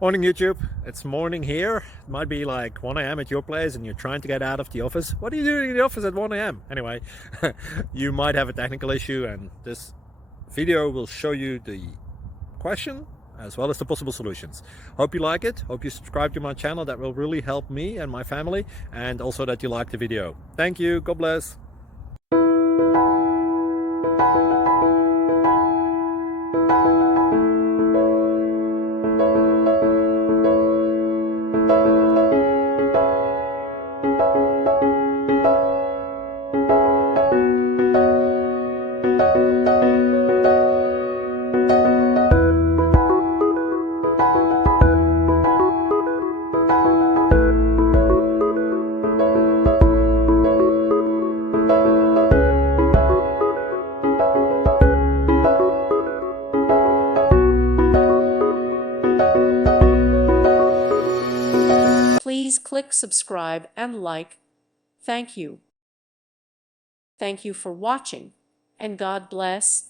Morning YouTube, it's morning here. It might be like 1 a.m. at your place and you're trying to get out of the office. What are you doing in the office at 1 a.m.? Anyway, you might have a technical issue and this video will show you the question as well as the possible solutions. Hope you like it, hope you subscribe to my channel. That will really help me and my family, and also that you like the video. Thank you, God bless. Please click subscribe and like. Thank you. Thank you for watching, and God bless.